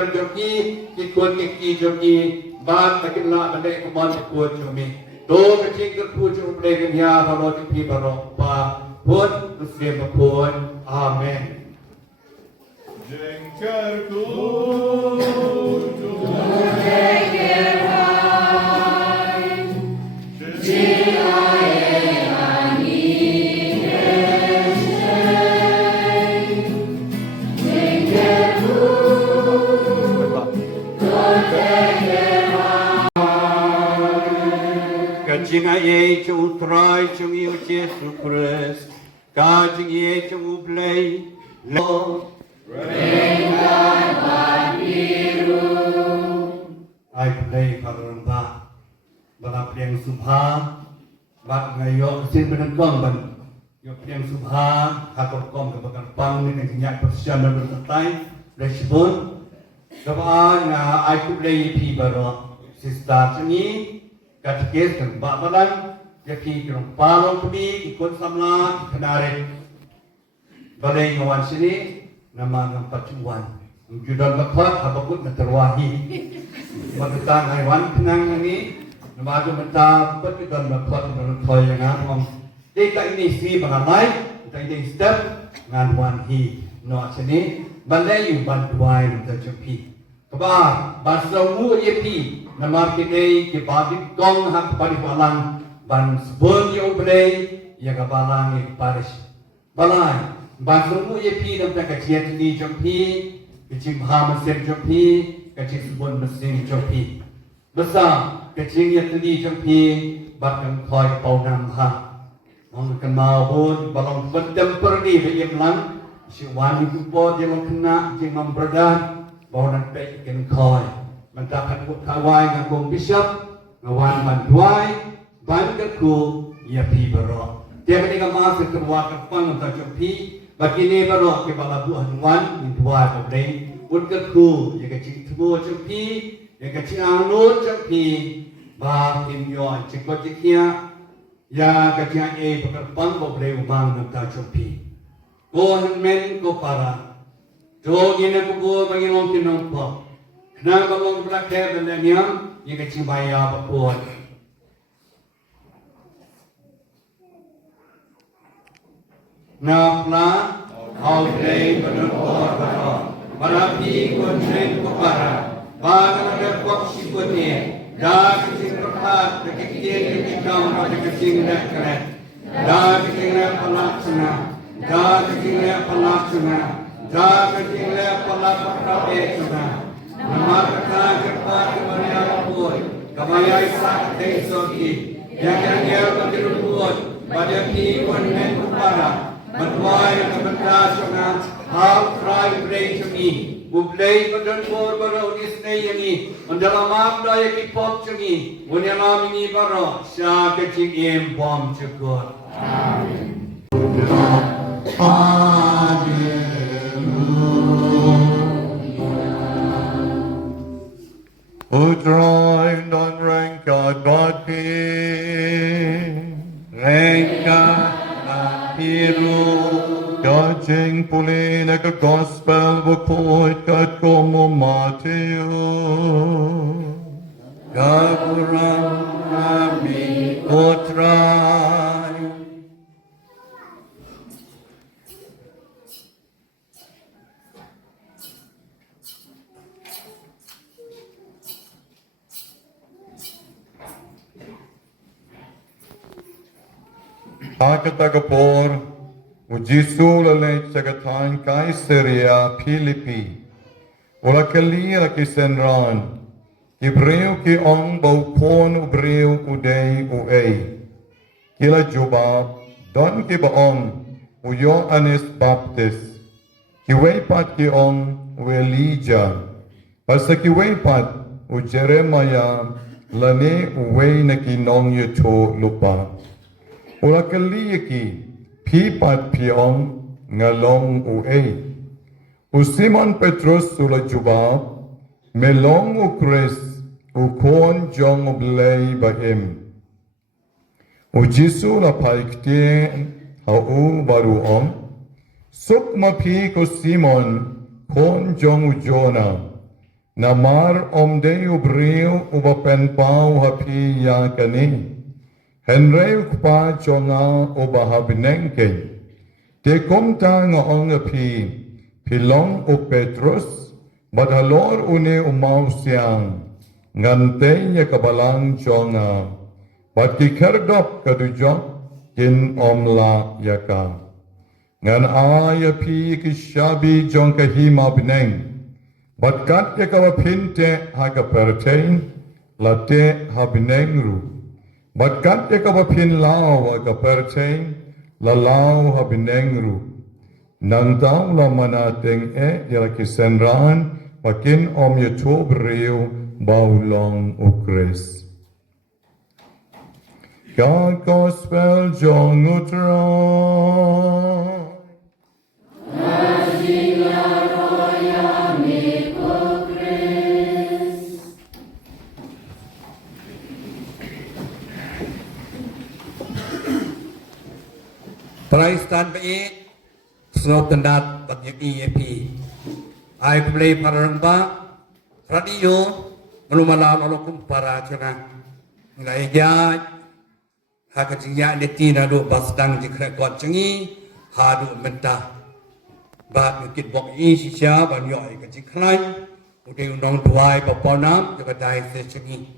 nyam joki ki kuan ki joki ban takin la bande ko ban ko jomi to kecing ke pu jo bre nya balo ti pi baro pa pun kusem pun amen Jengkerku Kajing ai chung trai chung yêu Jesus Christ kajing ai chung ublay lo ai play paramba bala priang subha bat ngayo sin benan kong ban yo priang subha hakor kom ke bakan pang ni nyak persian dan bertai respon kaba na ai play pi baro sista chini katkes kan ba balan ya pi krong palong pi ikon samla kenare balai ngawan sini nama ng pacuan judan bakhat habakut na terwahi magtang aywan pinang ni namado mata patjudan bakhat na thoy nga mong data ini si bangamay ta ini step ngan wan hi no sini balai yu bantuai ta chupi kaba basamu yepi nama kini ki babit kong hak pari balang ban sebon yo blay ya kabalang ni paris balai Basamu ye pi nam ta kaciat ni jompi, kecing bahama sen jompi, kecing subon mesin jompi. Besar kecing ye tadi jompi, bahkan koi pau nam ha. Orang kenal pun balong pendem pergi bejam lang, si wani kupo dia long kena, jeng mam berdan, bau nan pek ken koi. Mendapat kut kawai ngagong bishop, ngawan bantuai, ban keku ye pi berok. Dia ketika masuk keluar kepang untuk jompi. Bagi ni baru ke bala buah nuan mintua boleh urut ku ya kecil tubo cepi ya kecil anut cepi bah timyo cekot cekia ya kecil pekerpang boleh ubang nota cepi ko men ko para jo gina ko bo bagi long tinompo kena balong belakang belanya ya kecil bayar bakut Napla, Audrey Penukor Baron, Marapi Kontren Kopara, Bagaimana Koksi Putih, Dan Kecing Perhat, Kekikir Kekikam, Kekicing Keren, Dan Kecing Pelaksana, Dan Kecing Pelaksana, Dan Kecing Pelaksana, Nama Kata Kepat Kemania Rapur, Kamaya Isak Tesoki, Yang Berdiruput, Pada Pi Kontren Kopara, Mentuai dan mentasana hal try break chungi bublay padan bor baro disney yani mendalam amda yaki pop chungi munyalam ini baro sha kecing em bom cukur amen hallelujah Udrai non rengka bati rengka Hiru Kajing puli neka gospel bukoi kat komo Mateo Gapurang Ami Utrai Takatagapor Ujisu lalay sagatan Kaiseria Pilipi Ula kalia ki senran Ibreu ki ong baupon ubreu udei uei Kila jubab Don ki baong Uyo anis baptis Ki weipat ki ong Uelija Pasa ki weipat U Jeremiah Lane uwei na kinong yuto lupa Ula kaliyaki pipat piong ngalong uei. U Simon Petrus ula jubab melong u Chris u kon jong u blay bahim. U Jisu la paikti hau baru suk mapi ko Simon kon jong u Jona. Namar om deu breu uba pen pau hapi ya kani. Henreu kpa chonga uba habinengke. Te komta nga ong api. Pilong u Petrus. Badhalor une umau siang. Ngante ya kabalang chonga. Bat kikerdop kadujok. Kin omla yaka. Ngan aya pi kishabi jong kahima bineng. Batkat ya kawa pinte haga pertain late habinengru. Batkat ya kawa pin lao haga pertain la lao habinengru. Nang tau la manateng ya kisenran makin om YouTube reu baulong ukres. God gospel jong utra. Praistan baik, snop tendat bagi EAP. Ai play parangba, radio, melumala olokum para cuna. Ngai ja, hakajinya netina do basdang dikrekot cengi, hadu mentah. Bat mungkin bok sisya banyo ai kajiklan, udah undang tuai baponam jagadai secengi.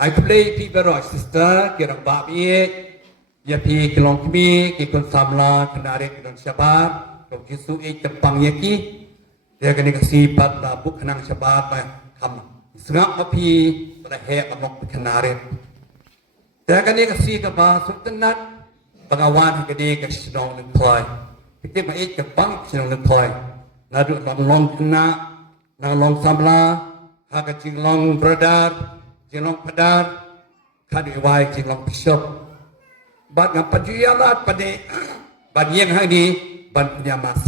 I play people sister kirang babi. Ya pi kelong kami kikun samla kenarik dan syabar kau kisu Jepang yaki dia kena kasih pat la buk kenang syabar pa kam sengak api pada he amok kenarik dia kena kasih ke ba sultanat pengawan gede ke sinong nempoi kita mai Jepang sinong nempoi nadu long kena nang long samla ha ka jinglong bradar jinglong padar kadi wai jinglong bishop bat ngapa jualat pada bagian hari ban punya mas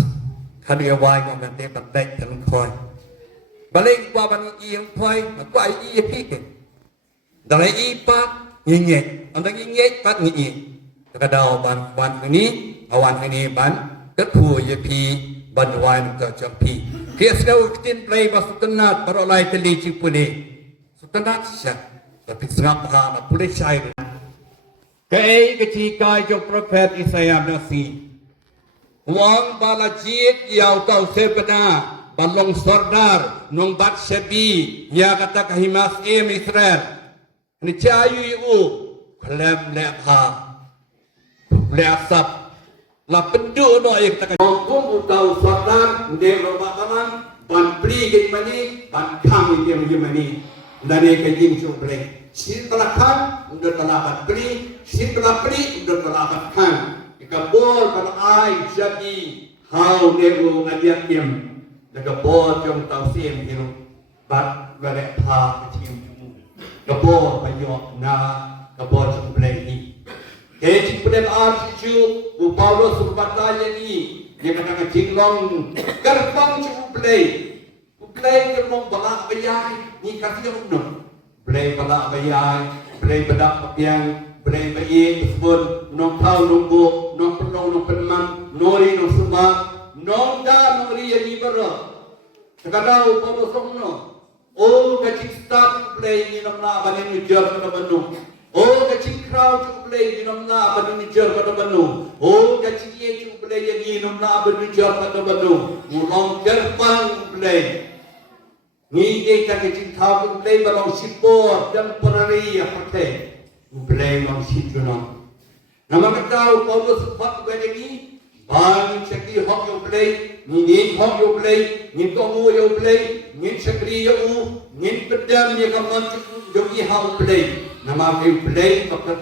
kadu awai ngam te bandai tan khoi balik qua ban ieng phoi qua i pik dalai i pat ngingek andang ngingek pat ngi kadau ban ini awan ini ban kethu ye pi ban wan ka champi kiasau tin play basutenat parolai teli cipune sutenat sya tapi sengap ha pulai syai Kay kecikai jo Prophet Isaiah nasi. Wang balajit yau kau sebena balong sordar nong bat sebi ya kata kahimas Israel. Ni cayu yu klem lekha leasap la pendu no ay kata kum kau sordar de robataman ban pri gin mani ban kam gin mani dari kajim chuble. Sin telakan udah telakan beli, sin telah beli udah telakan kan. Jika bol pada ai jadi how dego ngajak diam. Jika bol jom tahu sim hiru bat balik pa kecil cuma. Jika banyak na, jika cuma beli. Kecik pada arti cu, Paulus berkata ini dia kata jinglong gerbang cuma beli. Beli gerbang balak bayai ni kasih umno. Belai balak bayai, belai bedak papiang, belai bayi sebut, nong kau nunggu, nong penong, nong penman, nori nong sebab, nong dah nori yang ibarat. Sekadau pada songno, oh kecik start belai ni nong nak bani nujar pada Bandung. Oh kecik crowd cukup belai ni nong nak bani nujar pada Bandung. Oh kecik ye cukup belai yang ni nong nak bani nujar pada Bandung. Ulang gerbang belai. Ni kita kecil tahu belai balong sipor dan perari apa teh belai balong sipur. Nama kata kau sempat belai ni bang cekli hok yo belai ni hok yo belai ni kamu yo belai ni cekli yo ni pedam ni kamu jogi hau belai nama kau belai pakai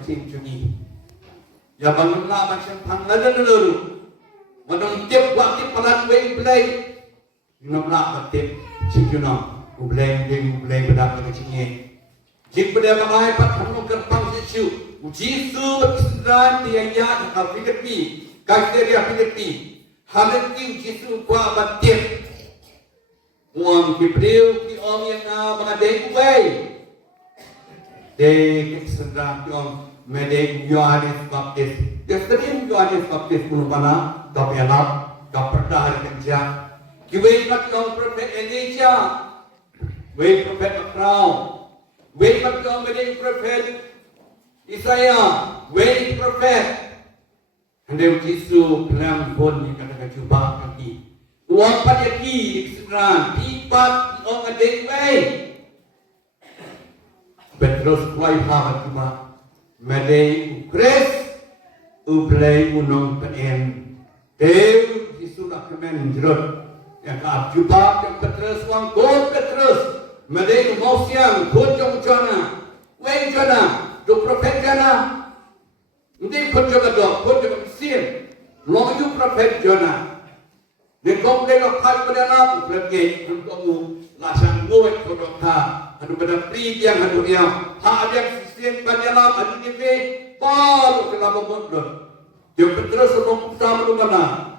kecil jogi ya bangunlah macam pangladan dulu madam tiap waktu palat belai nama tiap Cikuna, ubleng bedak dengan cingin. Jik pada makai pat kamu kerpang sesu. Ujisu berkesenangan tiaya kau Filipi, Kaiseria Filipi. Halenti ujisu kuah batin. Uang kibriu ki om yang mengadai kuai. Dek kesenangan ki om medek Yohanes Baptis. Dia sering Yohanes Baptis puluh mana, kau pelap, kau pernah hari kerja. Kiwai kat kau Prophet Elijah Wei Prophet Abraham, wei Magdong Wei Prophet Isaiah, wei Prophet Handeu Jisu Pelang pun yang katakan cuba kaki uang pada ki Israel tipat orang adek wei Petrus kuai hamat cuma Madai Ukres Ublai Unong Pen Dew Jisu nak kemen jerut yang kaap cuba yang Petrus wang god Petrus Madai Mosiang god jong jana wei jana do Prophet jana Hindi ko juga dok, ko juga mesin. Long you Prophet Jonah. Ni kong dek kai pada nak pergi untuk mu lasang muat ko dok ha. Anu pada pri yang anu yang ha yang sistem banyalam anu ni be bal ke lama mundur. Yo Petrus untuk sama lu mana.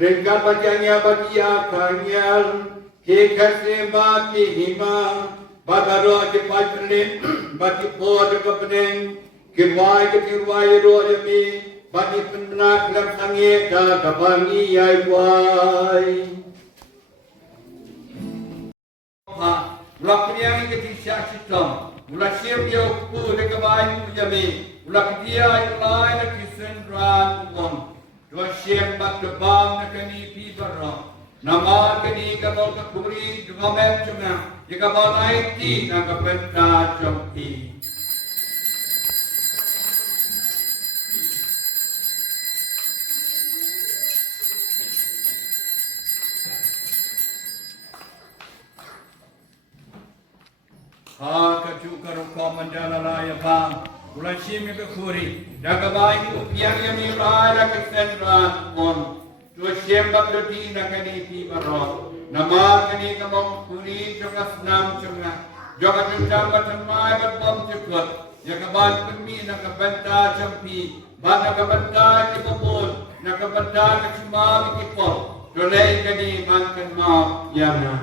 Ringkat bacanya bagi akanyal, kekasih bagi hima, bagaro aja pajenin, bagi pod kepeneng, kirwai ketirwai royami, bagi penak lam sange dah kabangi ay wai. Ulak niang ketisya sitom, ulak siap dia ku dekabai mujami, ulak dia ulai nak kisendran mon. Dua siap bak debang nak ni pi barang. Nama kini kabau tak kubri dua mem cuma. Jika kabau naik ti nak kepenta jompi. Ha kaju karukom mandala laya bang. Bulan sim ke kuri, daga bayi upiang yang mirai dak sendran mon. Tua siembak doti na kani pi barok. Nama kani kamong puri jonga senam jonga. Jonga jengkang batamai batbom cepet. Ya kaban kami na kabanta jampi. Bana kabanta kipopon. Na kabanta kacuma kipop. Dolai kani mankan maaf yana.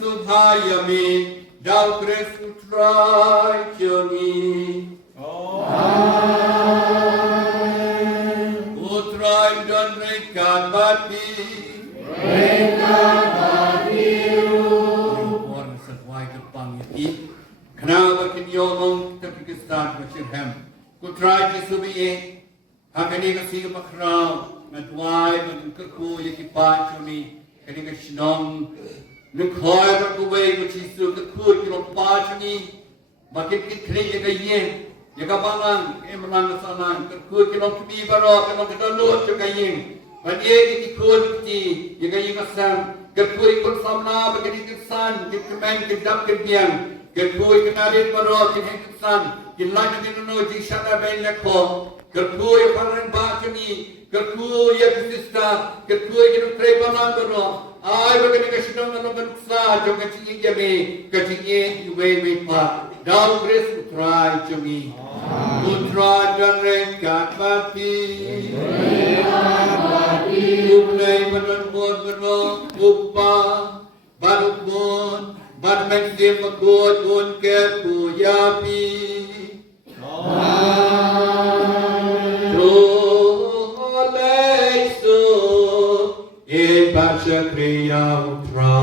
Subhayami, Dau Kristus Rai Jami. Utrai dan rekan bati. Orang sesuai kepang itu. Kenapa kini yomong tapi kesat macam hem. Utrai disubiye. Hakani kasih makrau. Natuai dan kerku yang kipat kami. Kini kesenong. Nukhoi berkubai bercisu kekut kilo pajni. Makin kini jaga yen. Jaga bangang. Emang sana. Kekut kilo kebi barok. Kilo kedalut jaga yen. Banyak kekut kecil. Jaga yen asam. Kekut ikut samna. Bagani kesan. Kemen kedap kebiang. Kekut kenarit barok. Kekut kesan. Kilang ketinunu jisana bain lekho. Kekut paran bacani. Kekut yang sista. Kekut yang trebanan barok. Ai bagani kasidong ano bansa jong kacing jami kacing iwe pa dau kris utrai jami utra dan rekat mati ublay badan bon bano upa banut bon ban mengdim makut bon ke puyapi Pasha Kriya Utra